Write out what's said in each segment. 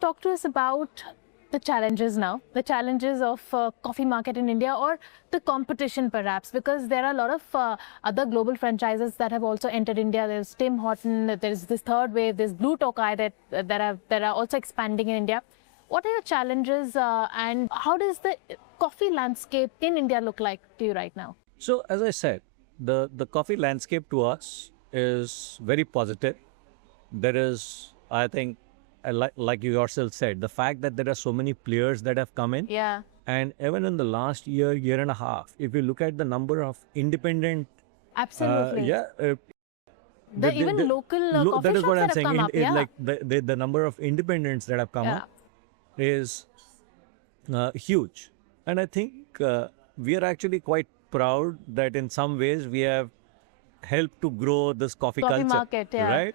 talk to us about the challenges now, the challenges of coffee market in India, or the competition perhaps, because there are a lot of other global franchises that have also entered India. There's Tim Horton, there's this third wave, there's Blue Tokai that are also expanding in India. What are your challenges and how does the coffee landscape in India look like to you right now? So, as I said, the coffee landscape to us is very positive. There is, I think, like you yourself said, the fact that there are so many players that have come in. Yeah, And even in the last year and a half, if you look at the number of independent, absolutely. yeah, Even local that coffee is shops what I'm that have saying. come up, yeah. Like the number of independents that have come Yeah. up is huge. And I think we are actually quite proud that in some ways we have helped to grow this coffee Coffee culture, market, yeah. right?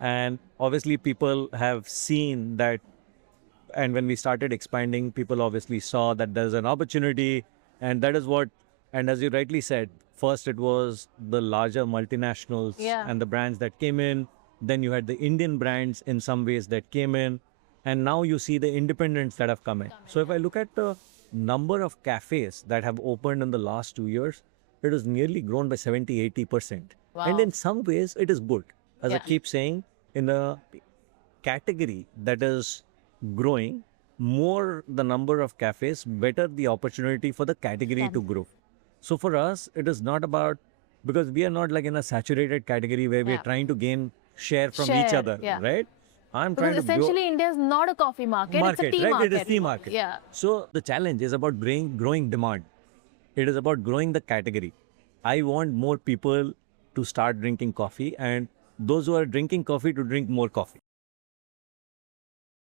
And obviously people have seen that, and when we started expanding, people obviously saw that there's an opportunity, and that is what, and as you rightly said, first it was the larger multinationals Yeah. and the brands that came in, then you had the Indian brands in some ways that came in, and now you see the independents that have come in. So if I look at the number of cafes that have opened in the last 2 years, it has nearly grown by 70-80%. And Wow. in some ways it is good. As I Yeah. keep saying, in a category that is growing, more the number of cafes, better the opportunity for the category to grow. So for us, it is not about, because we are not like in a saturated category where we Yeah. are trying to gain share from each Share, other, yeah. right? I'm Because trying to grow essentially India is not a coffee market, it's a tea right? market. It is tea market. Yeah. So the challenge is about growing demand. It is about growing the category. I want more people to start drinking coffee, and those who are drinking coffee to drink more coffee.